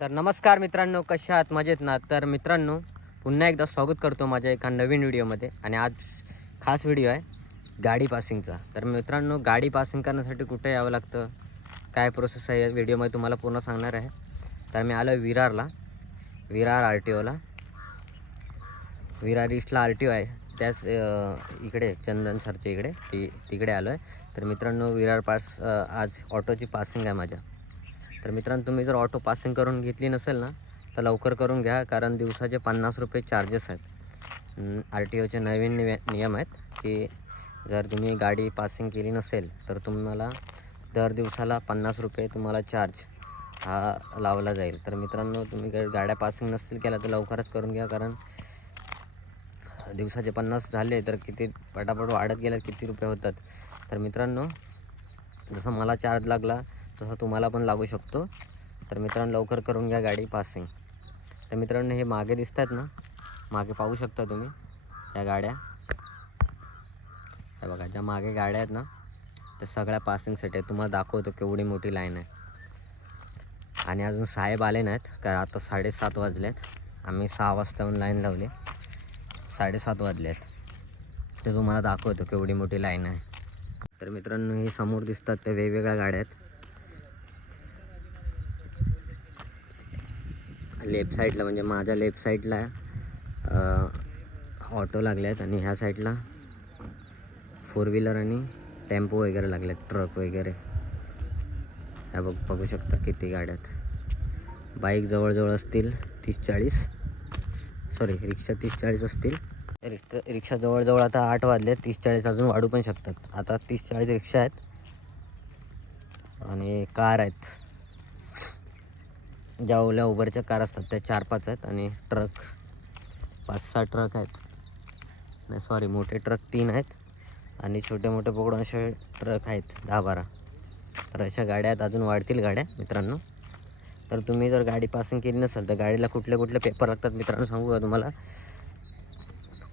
तर नमस्कार मित्रांनो कशा आहात? मजेत ना? तर मित्रांनो पुन्हा एकदा स्वागत करतो माझ्या एका नवीन व्हिडिओमध्ये. आणि आज खास व्हिडिओ आहे गाडी पासिंगचा. तर मित्रांनो गाडी पासिंग करण्यासाठी कुठे यावं लागतं? काय प्रोसेस आहे? या व्हिडिओमध्ये तुम्हाला पूर्ण सांगणार आहे. तर मी आलो आहे विरारला. विरार आर टी ओला विरार ईस्टला आर टी ओ आहे. त्याच इकडे चंदन सरच्या इकडे. ती तिकडे आलो आहे तर मित्रांनो विरार पास आज ऑटोची पासिंग आहे माझ्या. तर मित्रांनो तुम्ही जर ऑटो पासिंग करून घेतली नसेल ना तर लवकर करून घ्या कारण दिवसाचे पन्नास रुपये चार्जेस आहेत. आर टी ओचे नवीन निय- नियम आहेत की जर तुम्ही गाडी पासिंग केली नसेल तर तुम्हाला दर दिवसाला पन्नास रुपये तुम्हाला चार्ज हा लावला जाईल. तर मित्रांनो तुम्ही जर गाड्या पासिंग नसतील केल्या तर लवकरच करून घ्या कारण दिवसाचे पन्नास झाले तर किती पटापट वाढत गेल्यात किती रुपये होतात. तर मित्रांनो जसं मला चार्ज लागला तसं तुम्हाला पण लागू शकतो. तर मित्रांनो लवकर करून घ्या गाडी पासिंग तर मित्रांनो हे मागे दिसत आहेत ना? मागे पाहू शकता तुम्ही या गाड्या? हे बघा ज्या मागे गाड्या आहेत ना त्या सगळ्या पासिंगसाठी आहे तुम्हाला दाखवतो केवढी मोठी लाईन आहे. आणि अजून साहेब आले नाहीत कारण आता साडेसात वाजलेत. आम्ही सहा वाजता येऊन लाईन लावली. साडेसात वाजले आहेत ते तुम्हाला दाखवतो केवढी मोठी लाईन आहे. तर मित्रांनो हे समोर दिसतात त्या वेगवेगळ्या गाड्या आहेत. लेफ्ट साईडला म्हणजे माझ्या लेफ्ट साईडला ऑटो लागले आहेत आणि ह्या साईडला फोर व्हीलर आणि टेम्पो वगैरे लागले आहेत ट्रक वगैरे. ह्या बघ बघू शकता किती गाड्या आहेत बाईक जवळजवळ असतील तीस चाळीस. सॉरी रिक्षा तीस चाळीस असतील. रिक्षा रिक्षा जवळजवळ आता आठ वाजले तीस चाळीस अजून वाढू पण शकतात. आता तीस चाळीस रिक्षा आहेत आणि कार आहेत. ज्या ओल्या उबरच्या कार असतात त्या चार पाच आहेत आणि ट्रक पाच सहा ट्रक आहेत. नाही सॉरी मोठे ट्रक तीन आहेत आणि छोटे मोठे पकडून असे ट्रक आहेत दहा बारा. तर अशा गाड्या आहेत अजून वाढतील गाड्या मित्रांनो. तर तुम्ही जर गाडी पासिंग केली नसेल तर गाडीला कुठले कुठले पेपर लागतात मित्रांनो सांगू का तुम्हाला?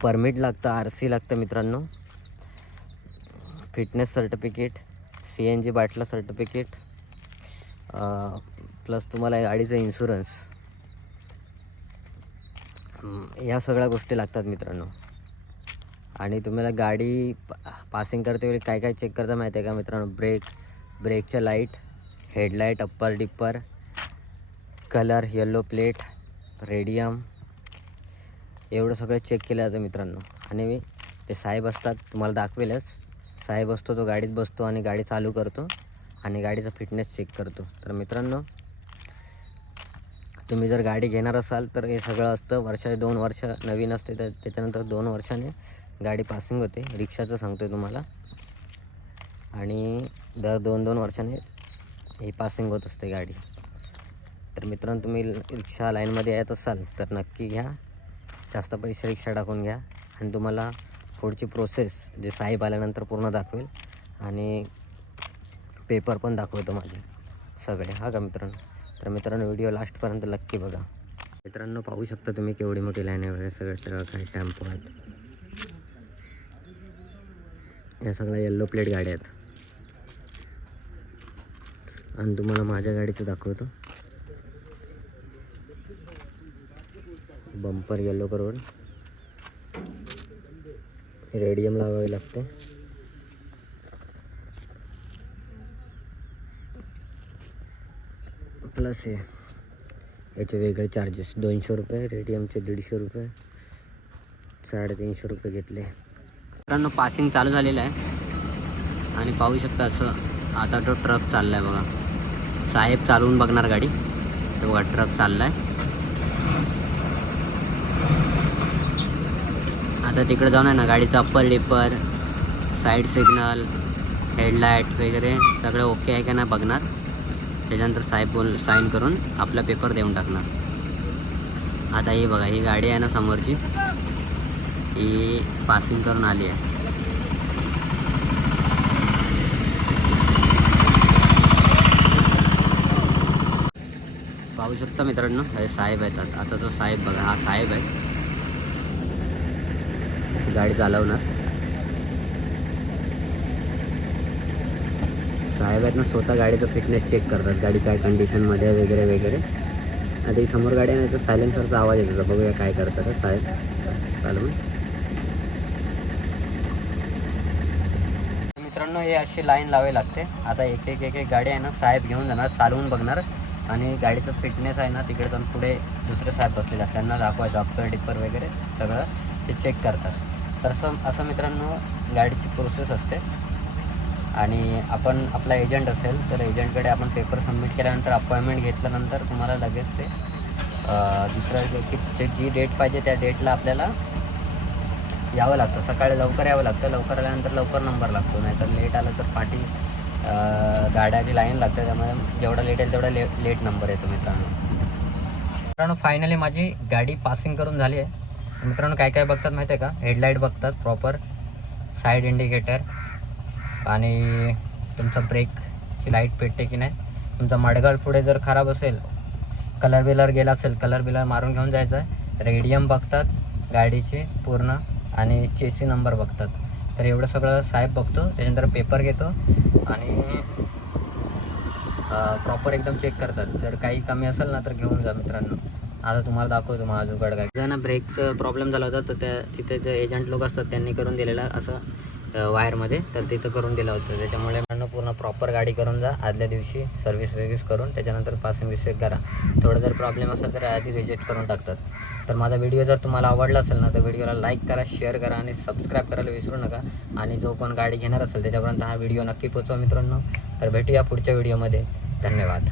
परमिट लागतं आर सी लागतं मित्रांनो. Fitness certificate C N G बाटला सर्टिफिकेट प्लस तुम्हाला गाडीचं इन्शुरन्स. ह्या सगळ्या गोष्टी लागतात मित्रांनो. आणि तुम्हाला गाडी पासिंग करते वेळी काय काय चेक करता माहिती आहे का मित्रांनो? ब्रेक ब्रेकच्या light headlight upper dipper colour yellow plate radium एवढं सगळं चेक केलं जातं मित्रांनो. आणि मी ते साहेब असतात तुम्हाला दाखवेलच. साहेब असतो तो गाडीत बसतो आणि गाडी चालू करतो आणि गाडीचा फिटनेस चेक करतो. तर मित्रांनो तुम्ही जर गाडी घेणार असाल तर हे सगळं असतं. वर्षाचे दोन वर्ष नवीन असते तर त्याच्यानंतर दोन वर्षाने गाडी पासिंग होते. रिक्षाचं सांगतो तुम्हाला. आणि दर दोन दोन वर्षाने ही पासिंग होत असते गाडी. तर मित्रांनो तुम्ही रिक्षा लाईनमध्ये येत असाल तर नक्की घ्या. जास्त पैसे रिक्षा टाकून घ्या. आणि तुम्हाला पुढची प्रोसेस जे साहेब आल्यानंतर पूर्ण दाखवेल. आणि पेपर पण दाखवतो माझे. सगळे. हा का मित्रांनो? तर मित्रांनो व्हिडिओ लास्टपर्यंत नक्की बघा. मित्रांनो पाहू शकता तुम्ही केवढी मोठी लाईन आहे वगैरे सगळे ट्रक आहेत टेम्पो आहेत. या सगळ्या येल्लो प्लेट गाड्या आहेत. आणि तुम्हाला माझ्या गाडीचं दाखवतो. बंपर येल्लो करून. रेडियम लावावी लागते. प्लस हे याचे वेगळे चार्जेस दोनशे रुपये रेडियमचे दीडशे रुपये साडेतीनशे रुपये घेतले. मित्रांनो पासिंग चालू झालेलं आहे. आणि पाहू शकता असं आता तो ट्रक चालला आहे बघा. साहेब चालवून बघणार गाडी. तर बघा ट्रक चालला आहे आता तिकडे जाऊन आहे ना गाडीचा upper dipper side signal headlight वगैरे सगळं ओके आहे का नाही बघणार. त्याच्यानंतर साहेब बोल साईन करून आपला पेपर देऊन टाकणार. आता ही बघा ही गाडी आहे ना समोरची. ही पासिंग करून आली आहे. पाहू शकता मित्रांनो हे साहेब आहेत आता तो साहेब बघा हा साहेब आहे. गाडी चालवणार. साहेब आहेत ना स्वतः गाडीचं फिटनेस चेक करतात. गाडी काय कंडिशनमध्ये वगैरे वगैरे. आणि समोर गाडी आहे ना तर सायलेन्सरचा आवाज येतो. बघूया काय करतात साहेब चालू मित्रांनो हे अशी लाईन लावावी लागते. आता एक एक एक एक गाडी आहे ना साहेब घेऊन जाणार चालवून बघणार. आणि गाडीचं फिटनेस आहे ना तिकडे जाऊन पुढे दुसरे साहेब बसलेले असतात. त्यांना दाखवायचं अप्पर डिप्पर वगैरे सगळं ते चेक करतात. तर असं असं मित्रांनो गाडीची प्रोसेस असते. आणि आपण आपला एजंट असेल तर एजंटकडे आपण पेपर सबमिट केल्यानंतर अपॉइंटमेंट घेतल्यानंतर तुम्हाला लगेच ते दुसरं दुसऱ्या की जी डेट पाहिजे त्या डेटला आपल्याला यावं लागतं. सकाळी लवकर यावं लागतं. लवकर आल्यानंतर लवकर नंबर लागतो. नाहीतर लेट आलं तर पाठी गाड्याची लाईन लागते. त्यामुळे जेवढा लेट येईल तेवढा ले लेट नंबर येतो मित्रांनो. मित्रांनो फायनली माझी गाडी पासिंग करून झाली आहे. मित्रांनो काय काय बघतात माहिती आहे का? हेडलाईट बघतात प्रॉपर साईड इंडिकेटर आणि तुमचा ब्रेकची लाइट पेटते की नाही तुमचा मडगाळ पुढे जर खराब असेल कलर बिलर गेला असेल कलर बिलर मारून घेऊन जायचं आहे रेडियम बघतात गाडीचे पूर्ण आणि चेसी नंबर बघतात. तर एवढं सगळं साहेब बघतो त्याच्यानंतर पेपर घेतो आणि प्रॉपर एकदम चेक करतात. जर काही कमी असेल ना तर घेऊन जा मित्रांनो. आता तुम्हाला दाखवतो माझं जुगाड काय ज्यांना ब्रेकचं प्रॉब्लेम झाला होता तर त्या तिथे जे एजंट लोक असतात त्यांनी करून दिलेलं असं वायरमध्ये तर तिथं करून दिलं होतं. त्याच्यामुळे मित्रांनो पूर्ण प्रॉपर गाडी करून जा. आदल्या दिवशी सर्व्हिस विव्हिस करून त्याच्यानंतर पासिंग विसिंग करा. थोडं जर प्रॉब्लेम असेल तर आधी रिजेक्ट करून टाकतात. तर माझा व्हिडिओ जर तुम्हाला आवडला असेल ना तर व्हिडिओला लाईक करा शेअर करा आणि सबस्क्राईब करायला विसरू नका. आणि जो कोण गाडी घेणार असेल त्याच्यापर्यंत हा व्हिडिओ नक्की पोचवा मित्रांनो. तर भेटूया पुढच्या व्हिडिओमध्ये धन्यवाद.